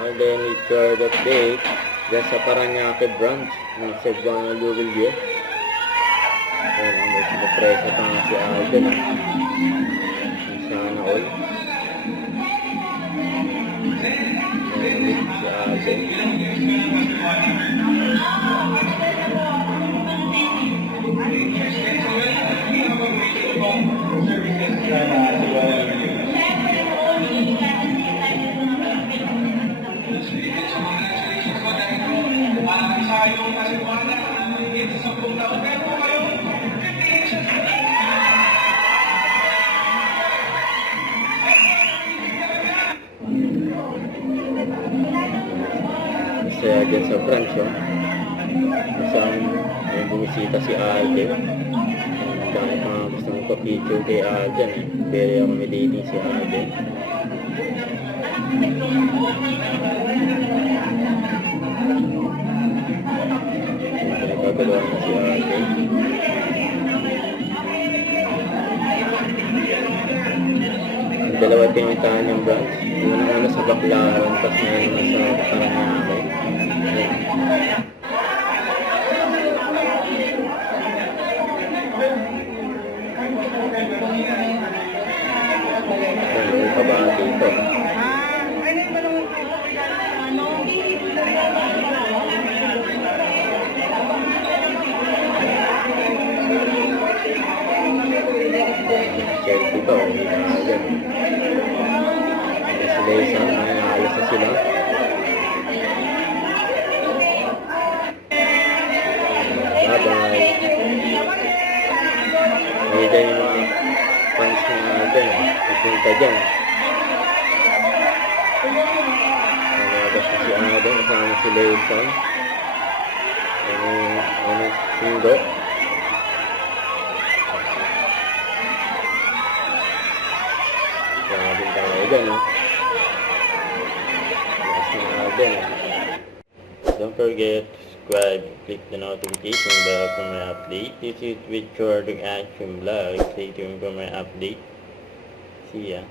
And then with third update, dyan sa Paranaque branch ng Cebuano Luwilye. Ayan, may sumupresa pa nga si Alden. Sana all. Ayan, si Alden. Masaya dyan sa branch, oh. Masang may bumisita si Alden. Ang dami pa nga gusto mong pa-picture kay Alden, eh. Very accommodating si Alden. Nagkagalawan na si Alden. Ang dalawa tinitahan ng branch. Yung una sa Baclaran, tapos ngayon sa Paranaque. May kabahagi dito. Chelsea ba? Hindi na agad. Sila isang nangahalas na sila. Bye-bye. May dyan yung mga fans na dyan. Pupunta dyan. Nalabas na si Adam. Kasama si Leilson. Ano sindo. Grabe tayo dyan, no? Don't forget to subscribe, click the notification bell for my update. This is with Jordan Action Vlog. Stay tuned for my update. See ya.